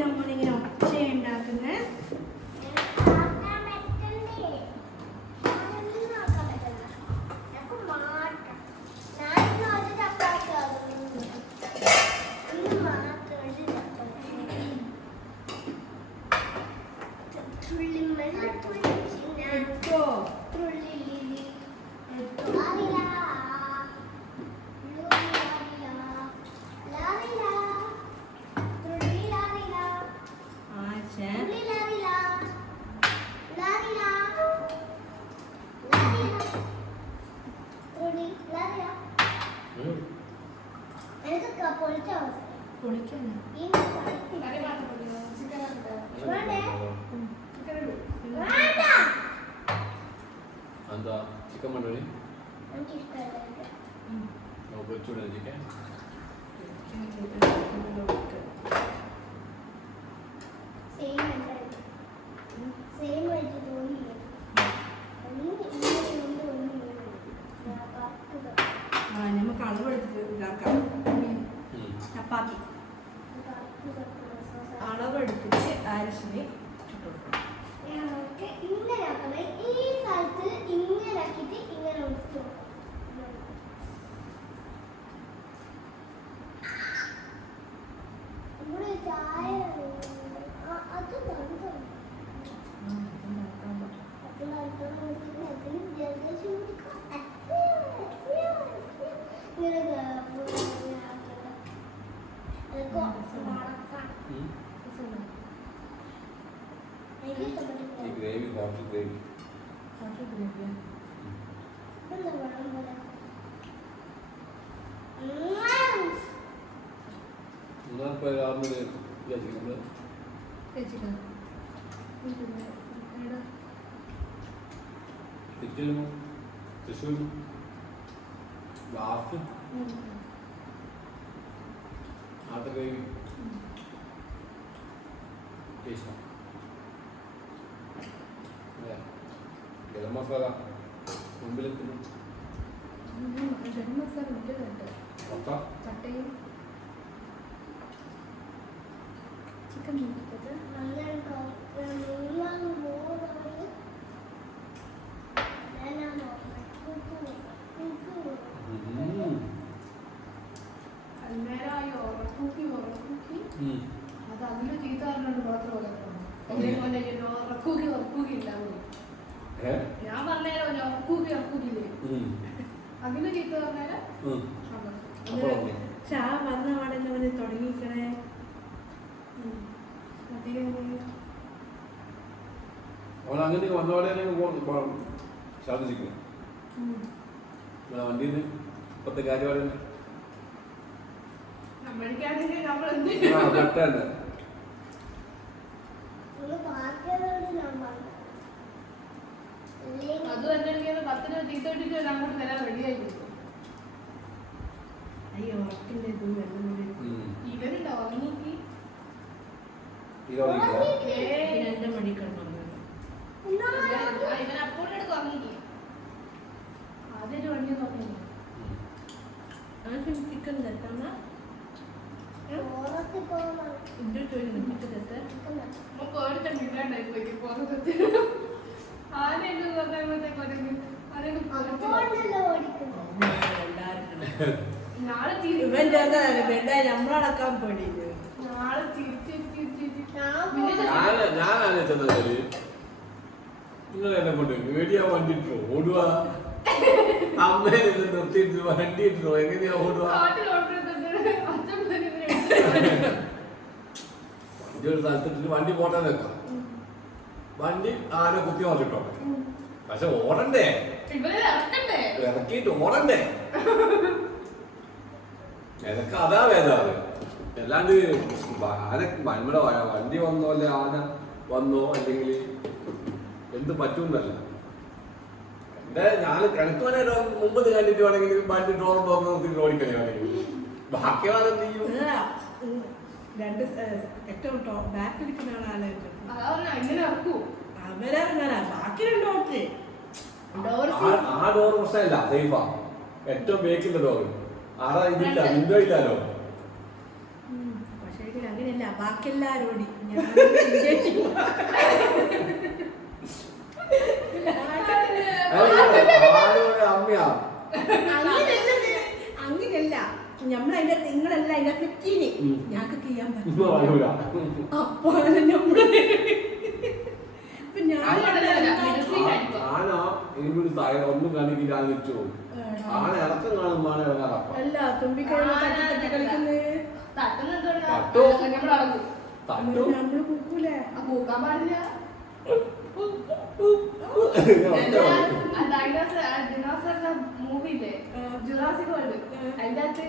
땡이랑 분위기랑 같이 ഉണ്ട്. ഞാൻ correct correct ആ നമുക്ക് അളവെടുത്ത് ഇതാക്കാം ചപ്പാത്തി. അളവെടുത്തിട്ട് അരിശിന് ചുട്ടുകൊടുക്കണം ഞങ്ങൾക്ക് ഇങ്ങനെ ആക്കണേ ഈ സ്ഥലത്ത് ഇങ്ങനെ ആക്കിയിട്ട് ഇങ്ങനെ ഒഴിച്ചു ഇവിടെ ചായ ആ, അത് നല്ലതാണ്. അത് നല്ലതാണ്. പിന്നെ അതിന് ജലദോഷം പിടിക്കും. അയ്യോ, അയ്യോ, അയ്യോ. ഇങ്ങനെ ഗ- ഇങ്ങനെ ആക്കണം. അതൊക്കെ മണക്കാം. എനിക്ക് ഇഷ്ടപ്പെട്ടില്ല. ഈ ഗ്രേവി ഹോട്ടൽ ഗ്രേവി പോലെ? ഉം. മൂന്നാർ പോയ രാവിലെ വിചാരിക്കുന്നത് തിരിച്ചു തൃശ്ശൂർ ലാസ്റ്റ് ആട്ട ഗ്രേവി ടേസ്റ്റ് അല്ലേ ഗരം മസാല മുമ്പിലെത്തുന്നു ചിക്കൻ മുറിക്കത് അവൻ അങ്ങനെ വന്നോടെ സാധിച്ചിരിക്കുന്നു വണ്ടിയിൽ നിന്ന് ഇപ്പത്തെ കാര്യം പറയുന്നത് ആ അത് തന്നെ പത്തിന് അങ്ങോട്ട് വരാൻ ആയി അയ്യോ ഉറക്കിന്റെ ഇത് വെള്ളം ഉം. ഇവരുണ്ടോ ഉറങ്ങി. ഇതോടെ എന്റെ നമ്മളടക്കാൻ പേടിയില്ല നാളെ തിരിച്ച് തിരിച്ച് ഞാൻ പിന്നെ ഞാൻ ഞാൻ ആലോചിച്ചെന്നാൽ നിങ്ങൾ എന്നെ കൊണ്ട് പേടിയാ വണ്ടി ഇട്ടോ ഓടുക അമ്മയിൽ ഇത് നിർത്തിയിട്ട് വണ്ടി ഇട്ടോ എങ്ങനെയാ ഓടുക വണ്ടി ഒരു സ്ഥലത്തിട്ട് വണ്ടി പോട്ടെ വെക്കാം. വണ്ടി ആന കുത്തി വന്നിട്ടോ പക്ഷെ ഓടണ്ടേ? ഇറക്കിയിട്ട് ഓടണ്ടേ? എനക്ക് അതാ വേദാറ് അല്ലാണ്ട് ആന നമ്മുടെ വണ്ടി വന്നോ അല്ലെ ആന വന്നോ അല്ലെങ്കിൽ എന്ത് പറ്റൂന്നല്ല. എന്റെ ഞാൻ കിണക്ക് വരെ മുമ്പ് കണ്ടിട്ട് വേണമെങ്കിൽ വണ്ടി ഡോർ തുറന്ന് നിർത്തിട്ട് ഓടിക്കളി വേണമെങ്കിൽ. ബാക്കിയാണ് എന്ത് ചെയ്യും? രണ്ട് ഏറ്റവും ബാക്ക് ഇരിക്കുന്ന ആളാണ് അവരങ്ങനെ രണ്ട് ആ- ഡോർ പ്രശ്നമല്ല സേഫാ. ഏറ്റവും ബേക്കില്ല ഡോർ. ആരാ ഇതില്ല വിൻഡോ ഇല്ലല്ലോ പക്ഷേ അങ്ങനെ ഞാനില്ല ബാക്കിയെല്ലാരും ഓടി. അങ്ങനെയല്ല. നമ്മളതിന്റെ നിങ്ങളല്ല അതിന്റെ കിട്ടീനി. ഞങ്ങൾക്ക് ചെയ്യാൻ പറ്റും അപ്പൊ നമ്മൾ ഒന്നും ആന നിൽച്ചു ആന ഇറക്കം ഇറങ്ങാറപ്പ അല്ല തുമ്പിക്കൈ തട്ടി തട്ടി കളിക്കുന്നത് തട്ടോ? തട്ടു? നമ്മൾ പൂക്കൂലേ ആ പൂക്കാൻ പാടില്ല. ഡിനോസറിന്റെ മൂവി ആ. Jurassic world. അതിന്റെ അകത്ത്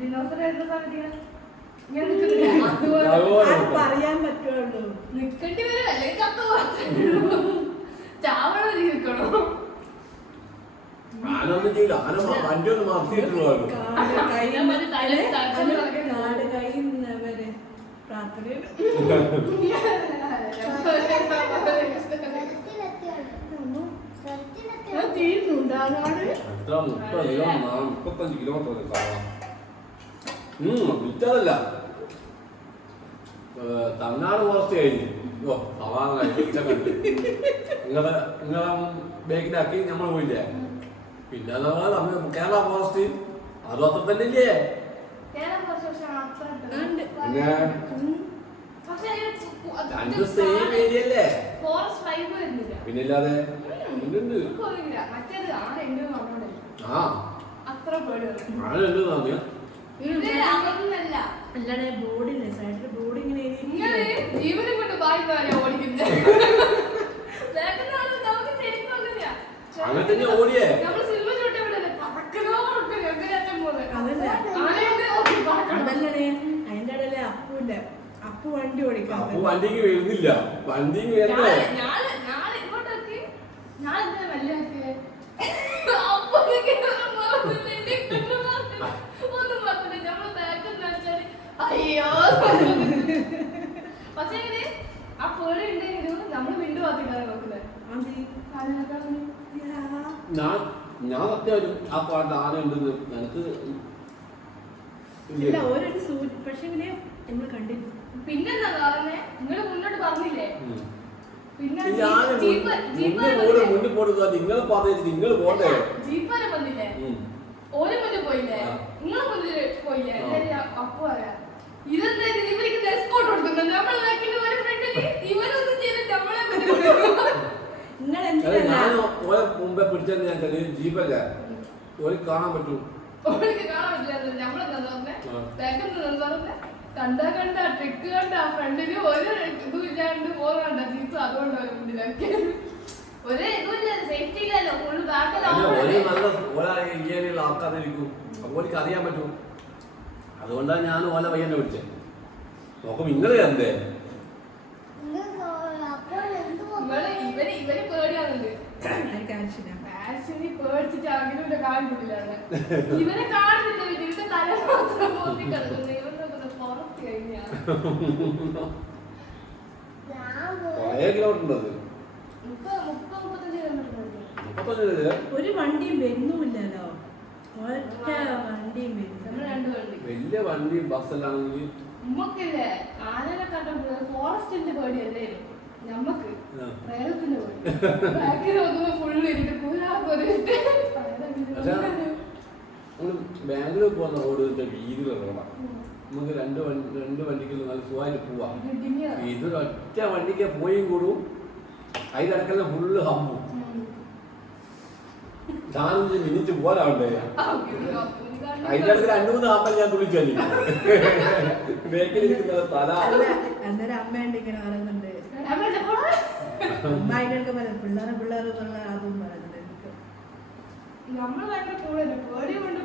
ഡിനോസർ വരുന്ന സമയത്ത് ഇങ്ങനെ. അത് പറയാൻ പറ്റുള്ളൂ. നിൽക്കേണ്ടി വരും. അല്ലെങ്കിൽ കത്ത് ചാവണ നിൽക്കണോ? ആന മുപ്പത്തഞ്ച് കിലോമീറ്റർ വിറ്റതല്ല. തമിഴ്നാട് ഫോറസ്റ്റ് കഴിഞ്ഞു. ഓ ഉച്ചക്കണ്ട് നിങ്ങളെ നിങ്ങളെ ബേക്കിലാക്കി നമ്മൾ പോയില്ലേ? പിന്നെ നമ്മളെ തമിഴ് കേരള ഫോറസ്റ്റ് അതും അത്ര തന്നെ ഇല്ലേ കുറച്ച്. പിന്നെ രണ്ട് സെയിം ഏരിയ അല്ലേ? ഫോറസ്റ്റ് വൈബ് വരുന്നില്ല. പിന്നെ ഇല്ലാതെ ഉണ്ട് മറ്റേത് ആന ഉണ്ട് പറഞ്ഞോണ്ടല്ലേ ആ. അത്ര പേടി നാന്ന് ഇത് അതൊന്നല്ല. അല്ലാതെ ബോർഡില്ലേ? സൈഡിൽ ബോർഡ് ഇങ്ങനെ? ജീവനും കൊണ്ട് ബാധിക്കുന്നവരെ ഓടിക്കുന്നത്. അങ്ങനെ തന്നെ ഓടിയേ. നമ്മൾ സിനിമ ചൂട്ടെ വിടല്ലേ പറക്കണോ അതല്ല. അതല്ലേ അതിന്റെ ഇടയിലെ അപ്പുണ്ട്. അപ്പു വണ്ടി ഓടിക്കാം അപ്പൊ വണ്ടിക്ക് വരുന്നില്ല. വണ്ടിക്ക് ഇങ്ങോട്ടേക്ക് ഞാൻ അയ്യോ. പക്ഷേ ആ പേടി ഉണ്ടെങ്കിലും വിണ്ടു നോക്കുന്നത് ഞാൻ ഞാൻ സത്യം ആ പാട്ട് ആന ഉണ്ടെന്ന് എനിക്ക് ഇല്ല ഓരോരു സൂര്യ പക്ഷെ ഇങ്ങനെ നമ്മൾ കണ്ടിരുന്നു പിന്നെന്താ പറഞ്ഞേ നിങ്ങൾ മുന്നോട്ട് പറഞ്ഞില്ലേ. പിന്നെ ജീപ്പ് ജീപ്പ് മുന്നിൽ പോടുക നിങ്ങൾ പറഞ്ഞിട്ട് നിങ്ങൾ പോണ്ടേ? ജീപ്പ് വരെ വന്നില്ലേ. ഓര് മുന്നിൽ പോയില്ലേ? ആ. നിങ്ങൾ മുന്നിൽ പോയില്ലേ? അപ്പു പറയാ. ഇതെന്താ ഇത്? ഇവർക്ക് എസ്കോട്ട് കൊടുക്കുന്നത്. നമ്മൾ ബാക്കിൽ ഒരു ഫ്രണ്ടിൽ ഇവരൊന്നും ചെയ്തിട്ട് നമ്മളെ ഞാൻ ഓരോ മുമ്പേ പിടിച്ചെന്ന് ഞാൻ ചെറിയ ജീപ്പല്ല? ഒരു കാണാൻ പറ്റൂ. കാണാൻ പറ്റില്ല നമ്മളെന്താ പറഞ്ഞേ. ബാക്കിൽ പറഞ്ഞേ കണ്ടാ കണ്ട ട്രിക്ക് കണ്ട. ഫ്രണ്ടിൽ ഒരു ഇതും ഇല്ലാണ്ട് പോകണ്ട ജീപ്പ് അതുകൊണ്ട് ഒരേ ഒരു ഇതുമില്ല സേഫ്റ്റി ഇല്ലല്ലോ. ഫുൾ ബാക്കിൽ അപ്പൊ ഓർക്ക് അറിയാൻ പറ്റും. അതുകൊണ്ടാണ് ഞാൻ ഓല പയ്യനെ വിളിച്ചത് നോക്കും നിങ്ങൾ എന്തേ? ഇവർ ഇവർ ഇവർ പേടിച്ചിട്ട് കാണുന്നില്ല. ഇവരുടെ തല മാത്രം പോത്തി കിടക്കുന്നു. കുറേ കിലോമീറ്റർ ഉണ്ട് അത്? മുപ്പത് മുപ്പത് മുപ്പത്തഞ്ച് കിലോമീറ്റർ? മുപ്പത്തഞ്ച് ഒരു വണ്ടിയും വരുന്നുമില്ലല്ലോ. ഒറ്റ വണ്ടിയും വലിയ വണ്ടി ബസ്സെല്ലാണെങ്കിൽ നമ്മക്കില്ലേ ആനനെ കണ്ടപ്പോൾ ഫോറസ്റ്റിന്റെ പേടിയല്ലേ? നമ്മക്ക് ആ. പ്രേതത്തിന്റെ പേടി. ബാക്കിൽ നോക്കുമ്പോ ഫുള്ള് ഇരുട്ട് നമ്മൾ ബാംഗ്ലൂർ പോകുന്ന റോഡ് വീതിയുള്ള റോഡാണ് നമുക്ക് രണ്ട് വണ്ടി രണ്ട് വണ്ടിക്ക് നല്ല സുഖമായിട്ട് പോവാം. ഇതൊരു ഒറ്റ വണ്ടിക്ക് പോയും കൂടും. അതിലിടക്കെല്ലാം ഫുള്ള് ഹമ്മും ഞാനൊന്ന് മിനിറ്റ് പോരാണ്ടേ അതിന്റെ അടുത്ത് രണ്ടു മൂന്ന് ഹമ്മൽ ഞാൻ തുള്ളിച്ചല്ലേ ബേക്കിലിരിക്കുന്നത് തല. അന്നേരം ഇങ്ങനെ പറയുന്നുണ്ട്. അമ്മ അതിന്റെ അടുത്ത് പറയാം പിള്ളേരെ പിള്ളേർ എന്നുള്ള അതും പറയുന്നുണ്ട് എനിക്ക്. നമ്മൾ ഭയങ്കര കൂടല്ലേ പേടി കൊണ്ട്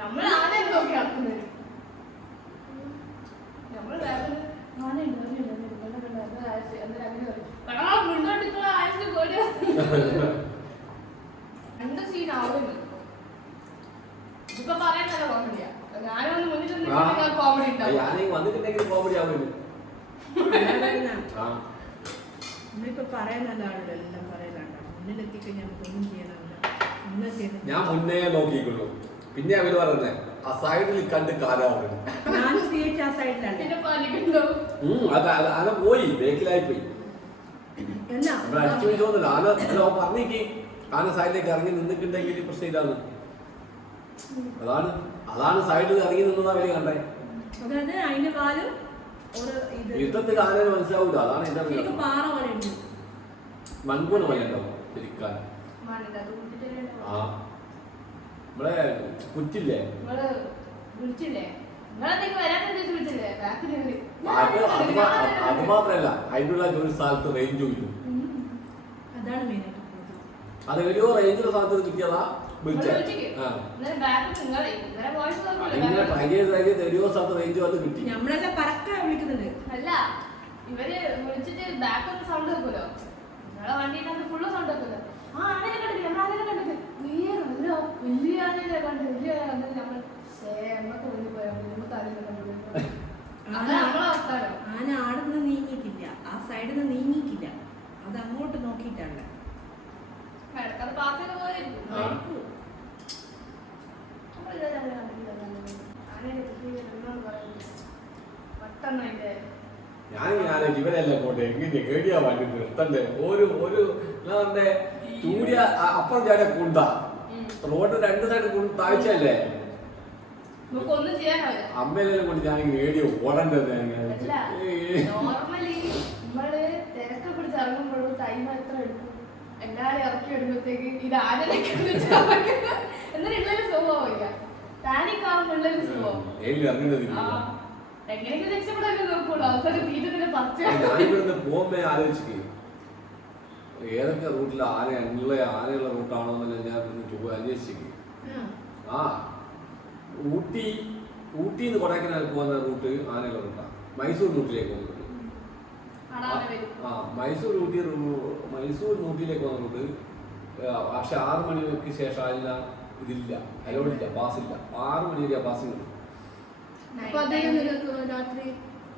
നമ്മൾ ആനയെ നോക്കി നടക്കുന്നത്. ഞാനെങ്കിൽ വന്നിട്ടുണ്ടെങ്കിൽ കോമഡി ആവുമല്ലോ നമ്മളിപ്പോ എല്ലാം മുന്നിലെത്തിക്കഴിഞ്ഞാൽ നമുക്കൊന്നും ചെയ്യാനാവില്ല ഞാൻ മുന്നേ നോക്കിക്കുള്ളൂ. പിന്നെ അവർ പറഞ്ഞേ ആ സൈഡിൽ കണ്ട് അത് ആന പോയി ബേക്കിലായി പോയി. അടിച്ചു പിടിച്ചോന്നില്ല ആന അവൻ പറഞ്ഞേക്ക്. ആന സൈഡിലേക്ക് ഇറങ്ങി നിന്നിട്ടുണ്ടെങ്കിൽ പ്രശ്നമില്ലാന്ന്. അതാണ് അതാണ് സൈഡിൽ ഇറങ്ങി നിന്നതാ വലിയ കണ്ടേ. യുദ്ധത്തിൽ ആനന് മനസ്സിലാവൂല. അതാണ് ഉണ്ട്. മൺകൂണ പോലെ ഉണ്ടാവും ശരിക്കാൻ ആ. നമ്മളെ കുറ്റില്ലേ? വിളിച്ചില്ലേ? അത് മാത്രല്ല അതിനുള്ള ഒരു സ്ഥലത്ത് റേഞ്ച് ഇല്ല. അത് എവിടെയോ റേഞ്ചിന്റെ സ്ഥലത്ത് കിട്ടിയതാ വിളിച്ചേ. ആ. ബാക്കിൽ നിങ്ങൾ ഇന്നലെ വോയിസ് അതിങ്ങനെ ട്രൈ ചെയ്ത് ട്രൈ ചെയ്ത് എവിടെയോ സ്ഥലത്ത് റേഞ്ച് വന്ന് കിട്ടി. നമ്മളെല്ലാം പറക്കാൻ വിളിക്കുന്നുണ്ട്. അല്ല ഇവർ വിളിച്ചിട്ട് ബാക്ക് സൗണ്ട് വെക്കുമല്ലോ നിങ്ങളെ വണ്ടിയിലാണ് ഫുള്ള് സൗണ്ട് വെക്കുമല്ലോ ആന ആടുന്ന് നീങ്ങിയിട്ടില്ല. ആ സൈഡിൽ നിന്ന് നീങ്ങിയിട്ടില്ല. അത് അങ്ങോട്ട് നോക്കിയിട്ടാണ്. ഞാൻ ഞാൻ ഇവരെല്ലാം പോട്ടെ എങ്ങനെ കേടിയാ വണ്ടി നിർത്തണ്ടേ? ഒരു ഒരു എന്താ അ- അപ്പുറം ചാടിയ കുണ്ട. റോഡ് രണ്ട് സൈഡ് കുണ്ട താഴ്ചയല്ലേ? അമ്മയിലെല്ലാം കൊണ്ട് ഞാൻ ഏടി ഓടണ്ടത് എല്ലാരും ഇറക്കി വരുമ്പോഴത്തേക്ക് ഇത് ആനയൊക്കെ എന്നിട്ട് ഉള്ളൊരു സ്വഭാവമില്ല പാനിക് ആവുമ്പോൾ ഉള്ളൊരു സ്വഭാവം. ഏലി ഇറങ്ങേണ്ടതില്ല ആ എങ്ങനെയെങ്കിലും രക്ഷപ്പെടാൻ നോക്കുള്ളൂ. അവസരം തീറ്റത്തിന് പച്ച പോകുമ്പോ ആലോചിക്കേ. ഏതൊക്കെ റൂട്ടിൽ ആന ഉള്ള ആനയുള്ള റൂട്ടാണോ എന്നല്ല ഞാൻ ഒന്ന് അന്വേഷിക്കും ആ ഊട്ടി ഊട്ടി നിന്ന് കൊടൈക്കനാൽ പോകുന്ന റൂട്ട് ആനയുള്ള റൂട്ടാണ് മൈസൂർ റൂട്ടിലേക്ക് പോകുന്ന റൂട്ട്. ആ മൈസൂർ ഊട്ടി റൂ- മൈസൂർ ഊട്ടിയിലേക്ക് പോകുന്ന റൂട്ട് ആ, പക്ഷെ ആറ് മണിക്ക് ശേഷം അതിന് ഇതില്ല അലോടില്ല പാസില്ല. ആറ് മണി വരെ ഉണ്ട് അപ്പൊ രാത്രി?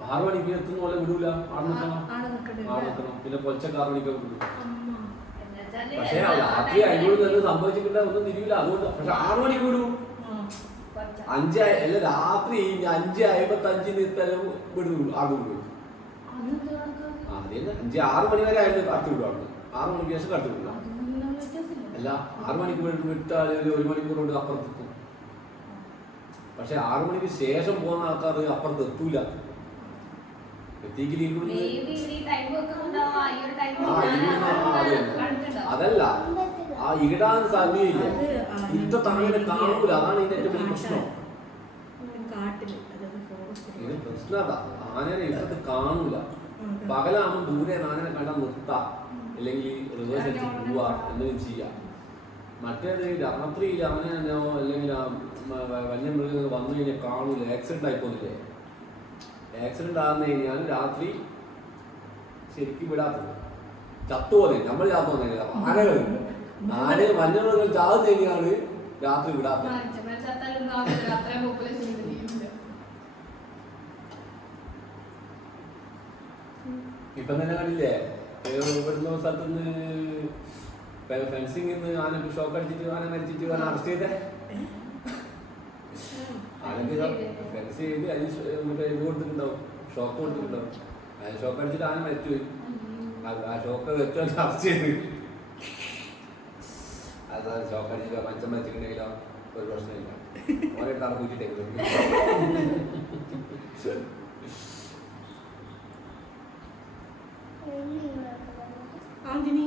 ആറ് മണിക്ക് എത്തുന്ന പോലെ വിടൂല ആട് നിൽക്കണം ആടെ ആടെ പിന്നെ പൊച്ചക്ക് ആറ് മണിക്ക് വിടും അമ്മ. എന്നുവെച്ചാൽ പക്ഷേ രാത്രി അതിനോട് തന്നെ സംഭവിച്ചിട്ടില്ല ഒന്നും തിരിയില്ല അതുകൊണ്ട് പക്ഷെ ആറ് മണിക്ക് വിടൂ അഞ്ച് അല്ല രാത്രി അഞ്ച് അമ്പത്തി അഞ്ചിന് ഇത്തരം വിടും ആറ് വിടും. അതെന്ത് കണക്കാ? ആ, അത് തന്നെ. അഞ്ച് ആറ് മണി വരെ ആയിട്ട് കടത്തി വിടും അവിടെ ആറ് മണിക്ക് ശേഷം കടത്തി വിടില്ല. അതൊന്നും. അല്ല ആറ് മണിക്ക് വിട്ട് വിട്ടാൽ ഒരു ഒരു മണിക്കൂർ കൊണ്ട് അപ്പുറത്തെത്തും. പക്ഷെ ആറു മണിക്ക് ശേഷം പോകുന്ന ആൾക്കാർ അപ്പുറത്ത് എത്തൂല. അതല്ല. ആ ഇടാൻ സാധ്യതയില്ല. ഇത്ര ആ, കാണൂല. അതാണ് ഇതിന്റെ ഏറ്റവും വലിയ പ്രശ്നം. ഇത് പ്രശ്നം അതാ. ആനനെ ഇരുട്ടത്ത് കാണൂല. പകലാകുമ്പോൾ ദൂരെ ആനനെ കണ്ടാൽ നിർത്താം. അല്ലെങ്കിൽ റിവേഴ്സ് അടിച്ച് പോവാ. എന്തെങ്കിലും ചെയ്യാം. മറ്റേത് രാത്രിയിൽ ആനയോ അല്ലെങ്കിൽ വന്യമൃഗങ്ങൾ വന്നു കഴിഞ്ഞാൽ കാണൂല. ആക്സിഡന്റ് ആയി പോകുന്നില്ലേ ആക്സിഡന്റ് ആകുന്ന കഴിഞ്ഞാൽ രാത്രി ശരിക്കും വിടാത്തത്. ചത്തുപോലെ നമ്മൾ ചാത്തുപോകുന്നില്ല ആനകൾ ആന വന്യമൃഗങ്ങൾ ചാകുന്ന കഴിഞ്ഞാണ് രാത്രി വിടാത്തത് ഇപ്പൊ തന്നെ കണ്ടില്ലേ ഇവിടുന്ന് ഇവിടുന്ന് സ്ഥലത്തുനിന്ന് ഫെൻസിംഗ് ആന ഷോക്ക് അടിച്ചിട്ട് ആന മരിച്ചിട്ട് അറസ്റ്റ് ചെയ്തേ? ആനക്ക് ഫെൻസ് ചെയ്ത് അതിന് ഷ- മറ്റേ ഇത് കൊടുത്തിട്ടുണ്ടാവും. ഷോക്ക് കൊടുത്തിട്ടുണ്ടാവും. അതിന് ഷോക്ക് അടിച്ചിട്ട് ആന മരിച്ചു പോയി ആ- ആ ഷോക്ക് വെച്ചു അറസ്റ്റ് ചെയ്ത്. അതാ ഷോക്ക് അടിച്ചിട്ട് മനുഷ്യൻ മരിച്ചിട്ടുണ്ടെങ്കിലോ ഒരു പ്രശ്നമില്ല. ഓരോ തറ കൂട്ടിട്ടേക്ക് എണ്ണി ഇങ്ങളൊക്കെ വന്നിട്ട് ആന്റിനി